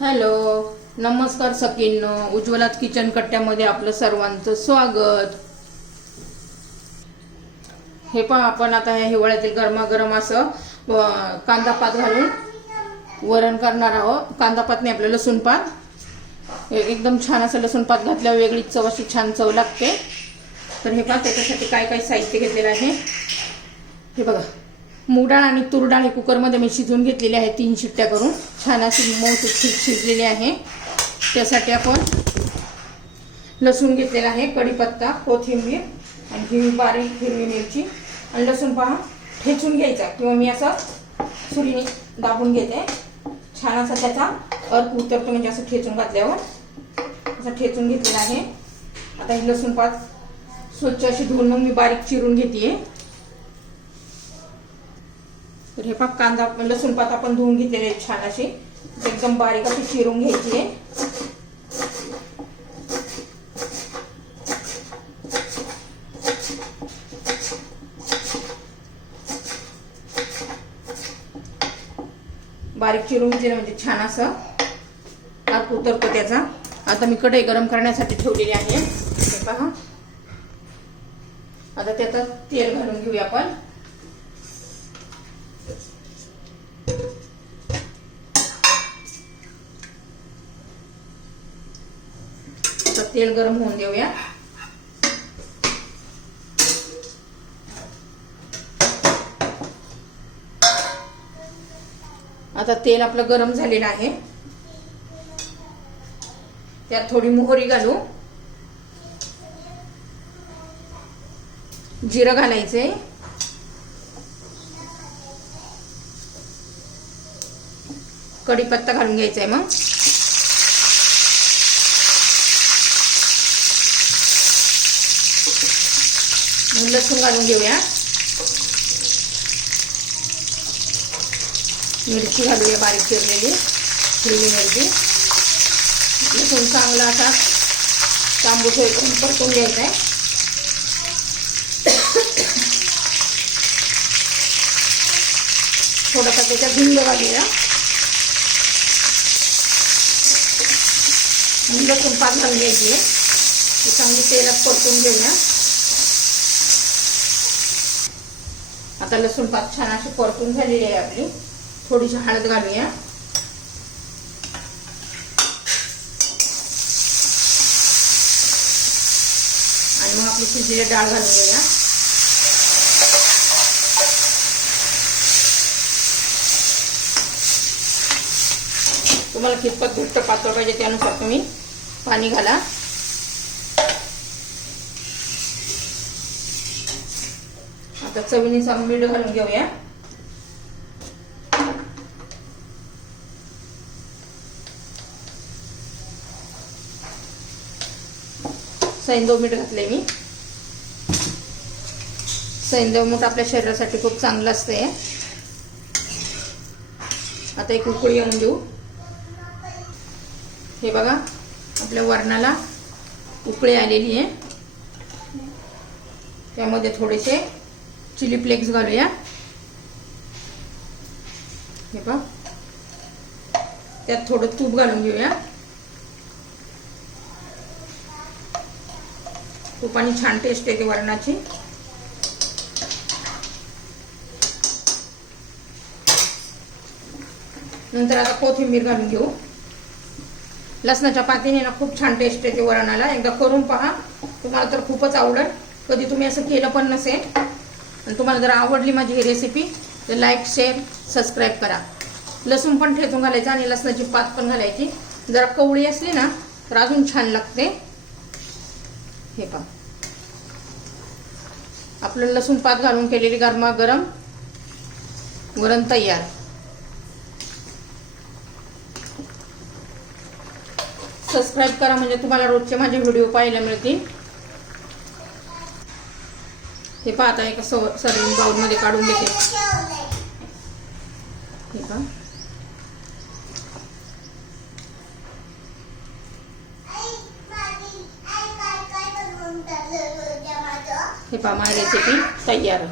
Hello नमस्कार सकीनो उज्ज्वलात kitchen कट्ट्यामध्ये आपलं सर्वांचं स्वागत. हे पहा आपण आता या हिवाळ्यातील गरमागरम असं कांदापात घालून वरण करणार आहोत. कांदापात नाही आपलं लसूणपात हे एकदम छान असं लसूणपात घातल्यावर वेगळी चव अशी छान चव लागते. तर हे पहा त्याच्यासाठी काय काय साहित्य घेतलेलं आहे. हे बघा. मूग डाळ आणि तूर डाळ हे कुकरमध्ये मी शिजवून घेतलेली आहे. तीन शिट्ट्या करून. छान अशी मऊ शिजलेली आहे. त्यासाठी आपण लसूण घेतलेला आहे कढीपत्ता कोथिंबीर आणि हिरवी बारीक हिरवी मिरची. आणि लसूण पहा ठेचून घ्यायचा किंवा मी असं सुरीने दाबून घेते. छान असा त्याचा अर्क उतरतो म्हणजे असं ठेचून घातल्यावर. असं ठेचून घेतलेला आहे. आता ही लसूण पात स्वच्छ अशी धुवून मग मी बारीक चिरून घेते तर हे पहा कांदा लसूण पात आपण धुवून घेतलेले छान अशी एकदम बारीक अशी चिरून घ्यायची आहे. बारीक चिरून घेतलेलं म्हणजे छान असं. अर्क उतरतो त्याचा. आता मी कढई गरम करण्यासाठी ठेवलेली आहे. हे पहा. आता त्याचा तेल घालून घेऊया आपण. आता तेल गरम होऊन देऊया. आता तेल आपलं गरम झालेलं आहे. त्यात थोडी मोहरी घालू. जिरं घालायचंय कढीपत्ता घालून घ्यायचा आहे मग. लसूण घालून घेऊया. मिरची घालूया बारीक चिरलेली हिरवी मिरची. लसूण चांगला असा तांबूस एकदम परतून घ्यायचा आहे. थोडासा त्याच्यात हिंग घालूया. लसूण पात घालून घ्यायची आहे. ती चांगली तेलात परतून घेऊया. आता लसूण पात छान अशी परतून झालेली आहे आपली. थोडीशी हळद घालूया. आणि मग आपली शिजलेली डाळ घालून घेऊया तुम्हाला कितपत घट्ट पातळ पाहिजे त्यानुसार तुम्ही पाणी घाला. आता चवीनुसार मीठ घालून घेऊया. सैंदव मीठ घातले मी. सैंदव मीठ आपल्या शरीरासाठी खूप चांगलं असते आता एक उकळी येऊन देऊ. हे बघा आपल्या वरणाला उकळी आलेली आहे. त्यामध्ये थोडेसे चिली फ्लेक्स घालूया. हे बघ त्यात थोडं तूप घालून घेऊया. तुपाने छान टेस्ट येते वरणाची. नंतर आता कोथिंबीर घालून घेऊ. लसणाच्या पातीने ना खूप छान टेस्ट येते वरणाला. एकदा करून पहा. तुम्हाला तर खूपच आवडेल. कधी तुम्ही असं केलं पण नसेल. आणि तुम्हाला जर आवडली माझी ही रेसिपी तर लाईक शेअर सबस्क्राईब करा. लसूण पण ठेचून घालायचं आणि लसणाची पात पण घालायची. जरा कवळी असली ना तर अजून छान लागते. हे पहा. आपलं लसूण पात घालून केलेली गरमागरम वरण तयार. सबस्क्राईब करा म्हणजे तुम्हाला रोजचे माझे व्हिडिओ पाहायला मिळतील. हे पहा आता एका सर्विंग बाउलमध्ये काढून घेते हे पहा. हे पहा माझी रेसिपी तयार